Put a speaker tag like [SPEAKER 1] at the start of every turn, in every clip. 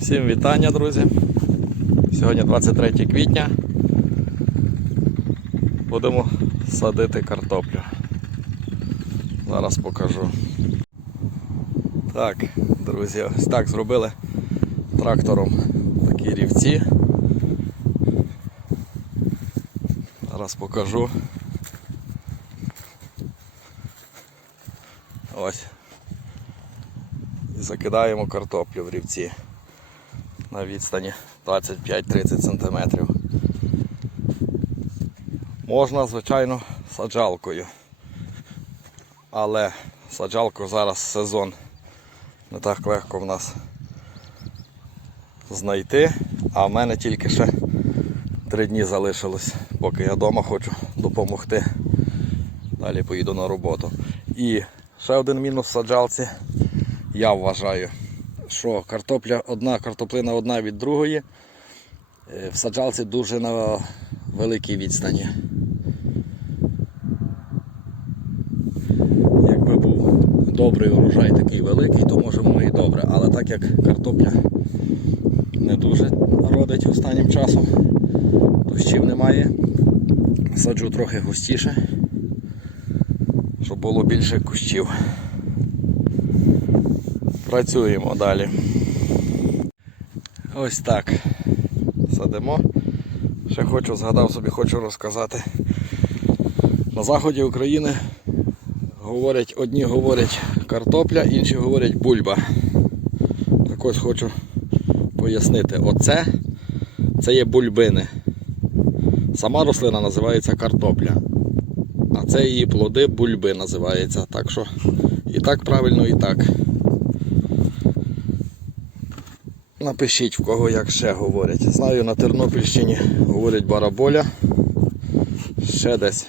[SPEAKER 1] Всім вітання, друзі. Сьогодні 23 квітня. Будемо садити картоплю. Зараз покажу. Так, друзі, ось так зробили трактором такі рівці. Зараз покажу. Ось. І закидаємо картоплю в рівці на відстані 25-30 см. Можна, звичайно, саджалкою. Але саджалку зараз сезон не так легко в нас знайти, а в мене тільки ще три дні залишилось, поки я вдома хочу допомогти. Далі поїду на роботу. І ще один мінус саджалці. Я вважаю, що картопля одна, картоплина одна від другої. е, В саджалці дуже на великій відстані. Якби був добрий урожай такий великий, то може воно і добре. Але так як картопля не дуже родить останнім часом, дощів немає, саджу трохи густіше, щоб було більше кущів. Працюємо далі. Ось так. Садимо. Ще хочу, згадав собі, хочу розказати. На заході України говорять, одні говорять картопля, інші говорять бульба. Так ось хочу пояснити. Оце це є бульбини. Сама рослина називається картопля. А це її плоди бульби називається. Так що і так правильно, і так. Напишіть в кого як ще говорять. Знаю, на Тернопільщині говорять бараболя. Ще десь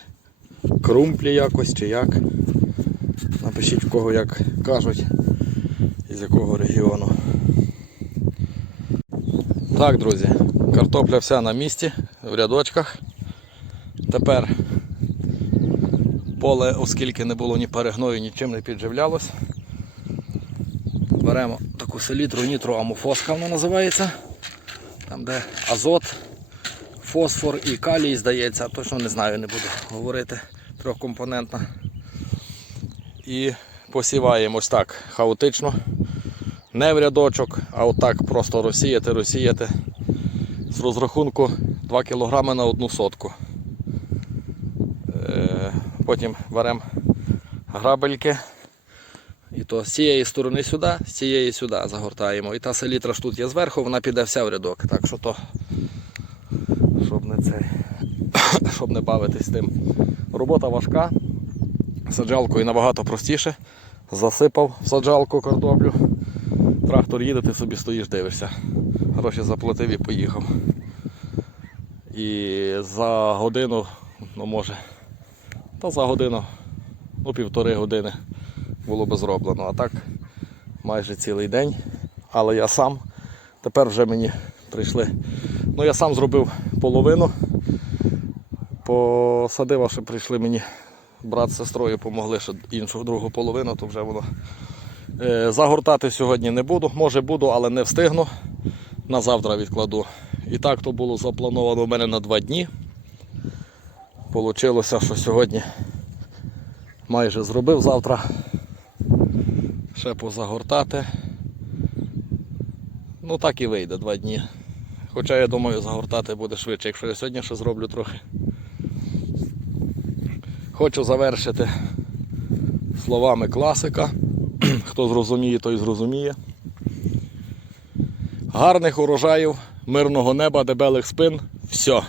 [SPEAKER 1] крумплі якось чи як. Напишіть в кого як кажуть і з якого регіону. Так, друзі, картопля вся на місці, в рядочках. Тепер поле, оскільки не було ні перегною, нічим не підживлялось. Беремо таку селітру, нітроамофоска вона називається. Там де азот, фосфор і калій, здається, точно не знаю, не буду говорити. Трьохкомпонентна. І посіваємо ось так хаотично. Не в рядочок, а отак просто розсіяти, розсіяти. З розрахунку 2 кг на одну сотку. Е, Потім беремо грабельки. І то з цієї сторони сюди, з цієї сюди загортаємо. І та селітра ж тут є зверху, вона піде вся в рядок. Так що то, щоб не цей, щоб не бавитись тим. Робота важка, саджалкою набагато простіше. Засипав саджалку картоплю. Трактор їде, ти собі стоїш, дивишся. Гроші заплатив і поїхав. І за годину, ну може, та за годину, ну півтори години було би зроблено. А так майже цілий день. Але я сам, тепер вже мені прийшли. Ну я сам зробив половину. Посадив, а ще прийшли мені брат з сестрою, допомогли ще іншу другу половину, то вже воно. Е, Загортати сьогодні не буду. Може буду, але не встигну. На завтра відкладу. І так то було заплановано у мене на два дні. Получилося, що сьогодні майже зробив завтра ще позагортати. Ну так і вийде два дні. Хоча я думаю загортати буде швидше, якщо я сьогодні ще зроблю трохи. Хочу завершити словами класика. Хто зрозуміє, той зрозуміє. Гарних урожаїв, мирного неба, дебелих спин. Все.